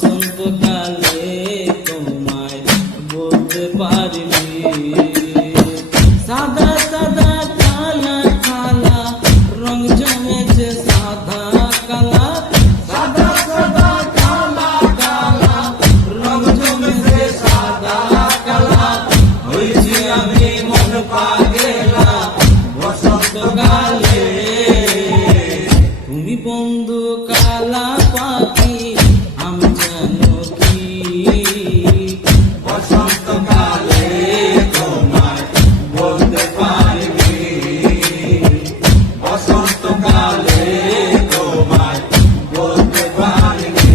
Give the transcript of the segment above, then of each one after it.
বসন্তকালে তোমায় বলতে পারিনি সাদা সাদা কালা কালা রং জমেছে সাদা কালা সাদা সাদা কালা কালা রং জমেছে সাদা কালা হয়েছি আমি মন পাগেলা বসন্তকালে তুমি বন্ধু কালা পাখি আমি জানো কি বসন্তকালে তোমায় বলতে পারিনি বসন্তকালে তোমায় বলতে পারিনি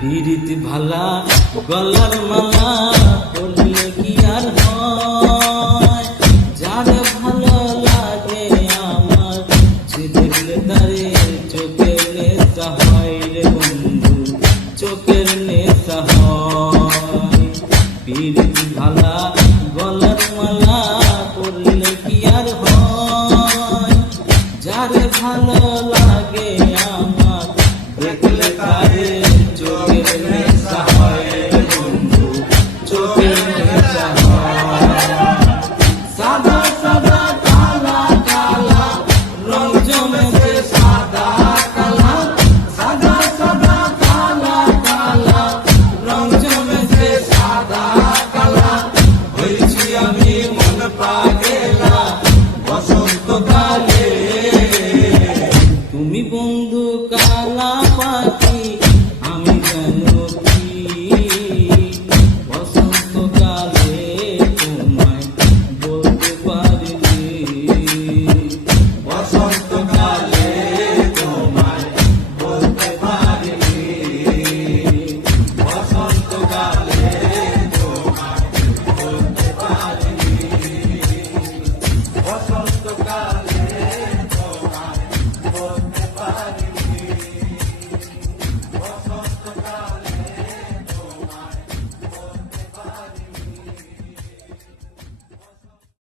পিরিত ভালা গলার মালা পড়লে কি আর হয় যার ভালো লাগে আমার সে দেখলে তারে চোখের নেশা হয় রে বন্ধু চোখের নেশা হয় পিরিত